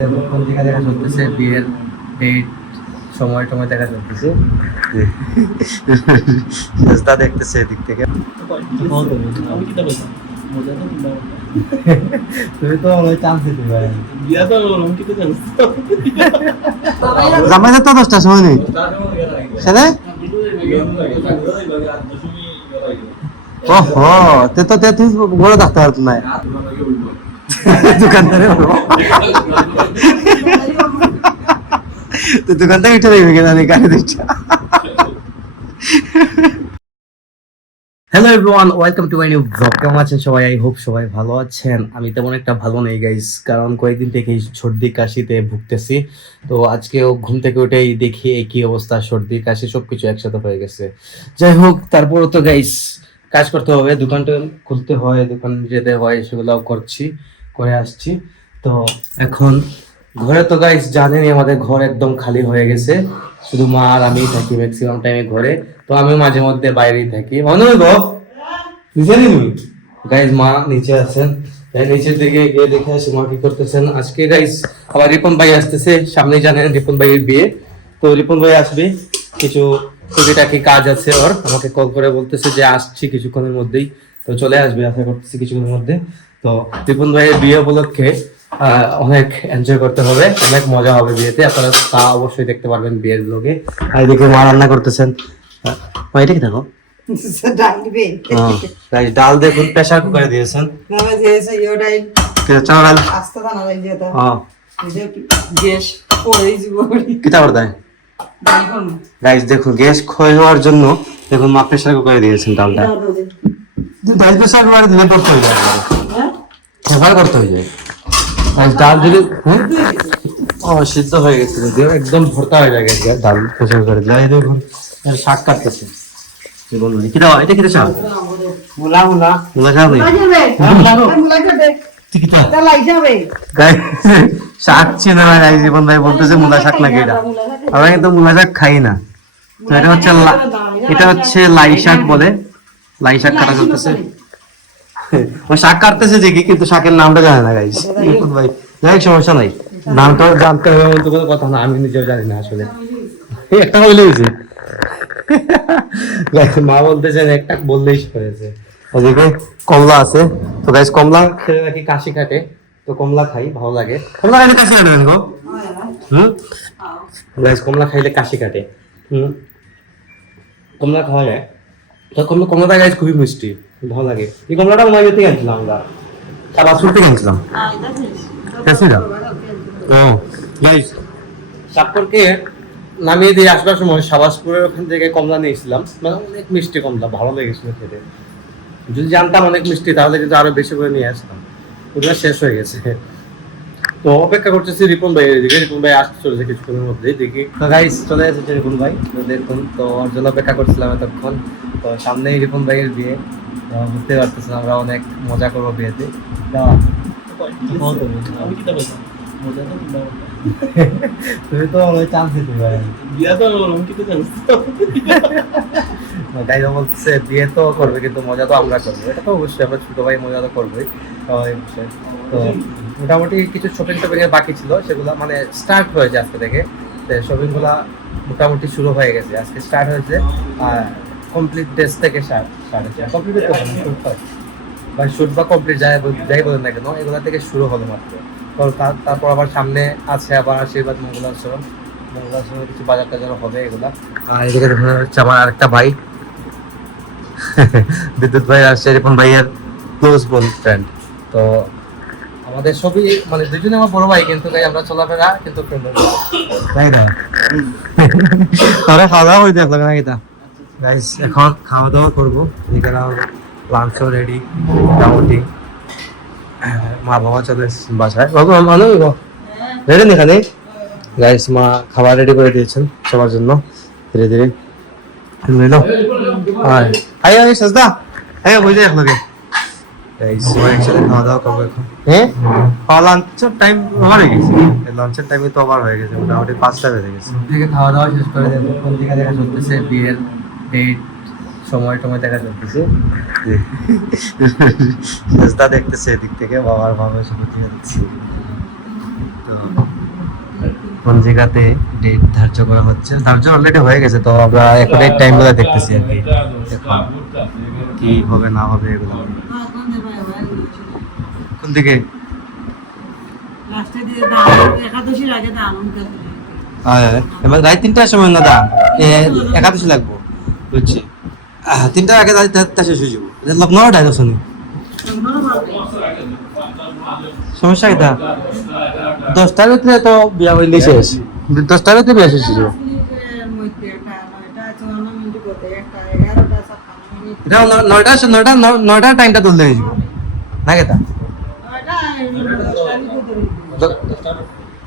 পত্রিকা দেখা চলতেছে, বিয়ের ডেট সময় টময় দেখা চলতেছে। চেষ্টা দেখতেছে এদিক থেকে। তুমি তো চান্স দিতে পারে জামাইদের তো 10টার সময় নেই সেটা। ওহো তে তো তে তুই বড় ডাক্তার পারত না দোকানদারে তো দোকান থেকে উঠে যাবে কিনা গাড়ি দিচ্ছা। Hello everyone, welcome to my new blog. কেমন আছেন সবাই? আই হোপ সবাই ভালো আছেন। আমি তেমন একটা ভালো নেই গাইস, কারণ কয়েকদিন থেকে সর্দি কাশিতে ভুগতেছি। তো আজকেও ঘুম থেকে উঠেই দেখি একই অবস্থা, সর্দি কাশি সবকিছু একসাথে হয়ে গেছে। যাই হোক, তারপরও তো গাইস কাজ করতে হবে, দোকানটা খুলতে হয়, দোকান যেতে হয়, সেগুলোও করে আসছি। তো এখন ঘরে তো গাইস জানেনই আমাদের ঘর একদম খালি হয়ে গেছে, শুধু মা আর আমি থাকি ম্যাক্সিমাম টাইমে ঘরে। তো আমি মাঝে মধ্যে বাইরেই থাকি। গাইস মা নিচে আছেন, তাই নিচের দিকে গিয়ে দেখে আসি মা কি করতেছেন। আজকে গাইস আবার রিপন ভাই আসতেছে, সামনেই জানেন রিপন ভাইয়ের বিয়ে। তো রিপন ভাই আসবে, কিছু টুকিটাকি কাজ আছে ওর, আমাকে কল করে বলতেছে যে আসছি কিছুক্ষণের মধ্যেই। তো চলে আসবে আশা করতেছি কিছুক্ষণের মধ্যে। তো রিপন ভাইয়ের বিয়ে উপলক্ষে অনেক এনজয় করতে হবে, অনেক মজা হবে বিয়েতে। আপনারা তা অবশ্যই দেখতে পারবেন বিয়ের ব্লগে। আর এদিকে মা রান্না করতেছেন। এটা কি দেখো ডাল দেখুন প্রেসার কুকারে দিয়েছেন। দেখুন গ্যাস ক্ষয় হওয়ার জন্য দেখুন মা প্রেসার কুকারে দিয়েছেন ডালটা। প্রেসার কুকারে দিলে করতে হয়ে যায়, ব্যবহার করতে হয়ে যায়। ডাল যদি সিদ্ধ হয়ে গেছে, একদম ভর্তা হয়ে যায় ডাল প্রেসার কুকারে দিলে। দেখুন শাক কাটতেছে। শাক চিনে না জীবন ভাই বলতেছে মূলা শাক নাকি এটা। আমরা কিন্তু মূলা শাক খাই না। তো এটা হচ্ছে লাই শাক বলে, লাই শাক কাটা চলতেছে। শাক কাটতেছে দেখি, কিন্তু শাকের নামটা জানে না গাইস ভাই। যাই হোক সমস্যা নাই, নামটা জানতে হবে বলতে কোনো কথা না, আমি নিজেও জানি না আসলে। একটা হইলে মা বলতেছেন একটা বললেই হয়েছে। ওদিকে কমলা আছে, তো গাইস কমলা খেলে নাকি কাশি কাটে, তো কমলা খাই, ভালো লাগে। কমলা খাইলে কাশি কাটে গো। গাইস কমলা খাইলে কাশি কাটে। কমলা খাওয়া যায়। তো কমলাটা গাইস খুবই মিষ্টি, ভালো লাগে। এই কমলাটা মনে হয় থেকে আনছিলাম আমরা, সাবাসপুর থেকে আনছিলাম। ও গাইস সাতপুরকে নামিয়ে দিয়ে আসবার সময় সাবাসপুরের ওখান থেকে কমলা নিয়েছিলাম, মানে অনেক মিষ্টি কমলা, ভালো লেগেছিল খেতে। যদি জানতাম অনেক মিষ্টি তাহলে কিন্তু আরো বেশি করে নিয়ে আসতাম, ওগুলো শেষ হয়ে গেছে। তো অপেক্ষা করতেছি রিপন ভাই এদিকে, রিপন ভাই আসতে চলেছে কিছুক্ষণের মধ্যেই দেখি। তো গাইস চলে এসেছে রিপন ভাই, তো দেখুন তো ওর জন্য অপেক্ষা করছিলাম এতক্ষণ। তো সামনেই রিপন ভাইয়ের বিয়ে, বুঝতে পারতেছেন আমরা অনেক মজা করবো বিয়েতে। তুমি তো চান্স দিতে পারে বলতেছে বিয়ে তো করবে, কিন্তু মজা তো আমরা করবো। এটা তো অবশ্যই, আমরা ছোট ভাই মজা তো করবোই সবাই বিষয়। তো মোটামুটি কিছু শপিং টপিং এর বাকি ছিল, সেগুলো মানে স্টার্ট হয়েছে আজকে থেকে। শপিং গুলা মোটামুটি শুরু হয়ে গেছে, আজকে স্টার্ট হয়েছে। আর কমপ্লিট ড্রেস থেকে স্টার্ট হয়েছে, কমপ্লিট বা শুট বা কমপ্লিট যাই বলেন না কেন, এগুলা থেকে শুরু হলো মাত্র। তারপর আবার সামনে আছে আবার আশীর্বাদ মঙ্গলাচরণ কিছু বাজার টাজার হবে এগুলা। আর এদিকে দেখুন হচ্ছে আমার আরেকটা ভাই বিদ্যুৎ ভাই আসছে, রিপন ভাইয়ের ক্লোজ ফ্রেন্ড। তো আমাদের সবই মানে দুজনে আমার বড় ভাই, কিন্তু তাই আমরা চলাফেরা কিন্তু তাই না। তারা খাওয়া দাওয়া করে দেখলাম না এটা গাইস, এখন খাওয়া দাওয়া করবো। এদিকে লাঞ্চও রেডি মোটামুটি। মা বাবা চলে এসেছেন বাসায়, বাবু ভালো রেডি এখানে গাইস। মা খাবার রেডি করে দিয়েছেন সবার জন্য, ধীরে ধীরে সাজদা বুঝে আপনাকে একসাথে খাওয়া দাওয়া করবো এখন। হ্যাঁ লাঞ্চের টাইম ওভার হয়ে গেছে, লাঞ্চের টাইমে তো ওভার হয়ে গেছে, মোটামুটি 5টা বেজে গেছে। থেকে খাওয়া দাওয়া শেষ করে কোন দিকে দেখা চলতেছে, বিয়ের ডেট সময় টময় দেখা চলতেছে। দেখতেছে এদিক থেকে, বাবার ভাবে সব দেখছি। তো কোন জায়গাতে ডেট ধার্য করা হচ্ছে, ধার্য অলরেডি হয়ে গেছে, তো আমরা এখন এই টাইমগুলো দেখতেছি আর কি, এখন কি হবে না হবে এগুলো। কোন দিকে? এবার রাত 3টার সময় না দাম একাদশী লাগবো, বুঝছি। 3টার আগে তা শেষ হয়ে যাবো, লগ্ন ডাইল শুনি সমস্যা এটা 10টার ভিতরে তো বিয়া হইলে শেষ, 10টার ভিতরে বিয়া শেষ হয়ে যাবো। এটা 9টার টাইমটা তুলতে হয়ে যাবো না কেতা,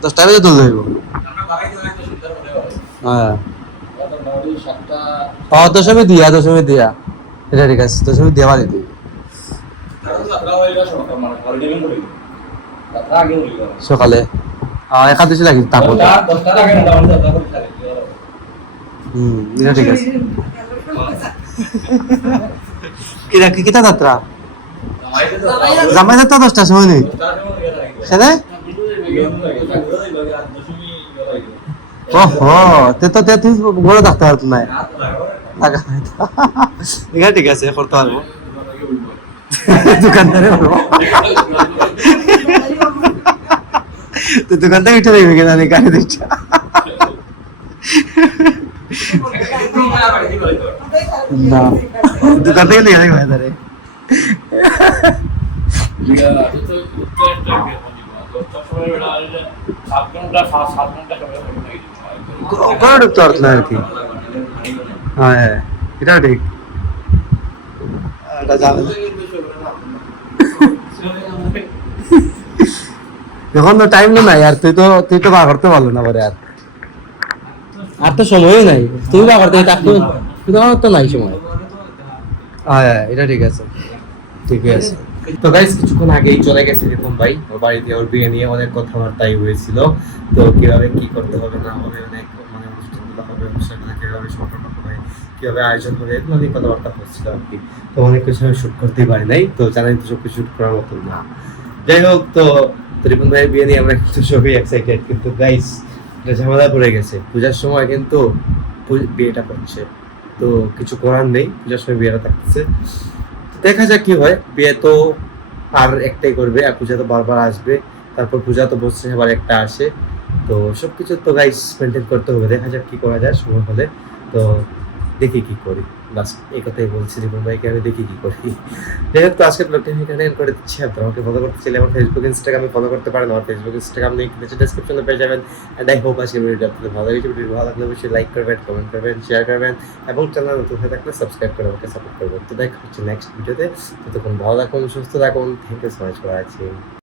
10টার ভিতরে তুলতে হইব। হ্যাঁ দশমী দিয়া এটা ঠিক আছে, দশমী দিয়া বাড়ি দিই সকালে একাদশী লাগি তারপর এটা ঠিক আছে। কিতা যাত্রা জামাই যাত্রা 10টার সময় নেই সেটা। ওহো তে তো তুই ঘরে থাকতে পারতো না, এটা ঠিক আছে করতে পারবো দোকানদারে তো দোকান থেকে উঠে দেবে কিনা গাড়ি দিচ্ছা না দোকান থেকে লিখে দেবে তারে ঘরে ঢুকতে পারতো না আর কি। হ্যাঁ এটা ঠিক, এখন তো টাইম নাই আর তুই তো বা করতে পারলো না পরে আর তো সময়ই নাই, তুই বা করতে তো নাই সময়। হ্যাঁ এটা ঠিক আছে, ঠিক আছে। তো গাইস কিছুক্ষণ আগেই চলে গেছে রিপন ভাই ওর বাড়িতে, ওর বিয়ে নিয়ে অনেক কথাবার্তাই হয়েছিল, তো কিভাবে কি করতে হবে না হবে, অনেক মানে অনুষ্ঠানগুলো হবে, অনুষ্ঠানগুলো কিভাবে সম্পন্ন হবে, কিভাবে আয়োজন হবে, এগুলো নিয়ে কথাবার্তা হচ্ছিল আর কি। তো অনেক কিছু আমি শুট করতেই পারি নাই, তো জানাই তো সবকিছু শুট করার মতো না। যাই হোক, তো রিপন ভাইয়ের বিয়ে নিয়ে আমরা কিন্তু সবই এক্সাইটেড, কিন্তু গাইস এটা ঝামেলা পড়ে গেছে, পূজার সময় কিন্তু বিয়েটা করছে, তো কিছু করার নেই, পূজার সময় বিয়েটা থাকতেছে, দেখা যাক কি হয়। বিয়ে তো আর একটাই করবে, আর পূজা তো বারবার আসবে, তারপর পূজা তো বসছে আবার একটা আসে, তো সবকিছু তো গাইস মেনটেন করতে হবে, দেখা যাক কি করা যায় সময় হলে, তো দেখি কি করি, বাস এই কথাই বলছি রিপন ভাইকে, আমি দেখি কি করি। যাই হোক, তো আজকের ব্লগটা আমি এখানে এন্ড করে দিচ্ছি। আপনারা আমাকে ফলো করতে চাইলে আমার ফেসবুক ইনস্টাগ্রামে ফলো করতে পারেন, আমার ফেসবুক ইনস্টাগ্রাম লিংক নিচে ডেসক্রিপশনে পেয়ে যাবেন। এন্ড আই হোপ আজকের ভিডিওটা আপনাদের ভালো লেগেছে, ভিডিও ভালো লাগলে অবশ্যই লাইক করবেন, কমেন্ট করবেন, শেয়ার করবেন, এবং চ্যানেল নতুন হয়ে থাকলে সাবস্ক্রাইব করে আমাকে সাপোর্ট করবেন। তো দেখা হচ্ছে নেক্সট ভিডিওতে, ততক্ষণ ভালো থাকুন, সুস্থ থাকুন, thank you so much for watching.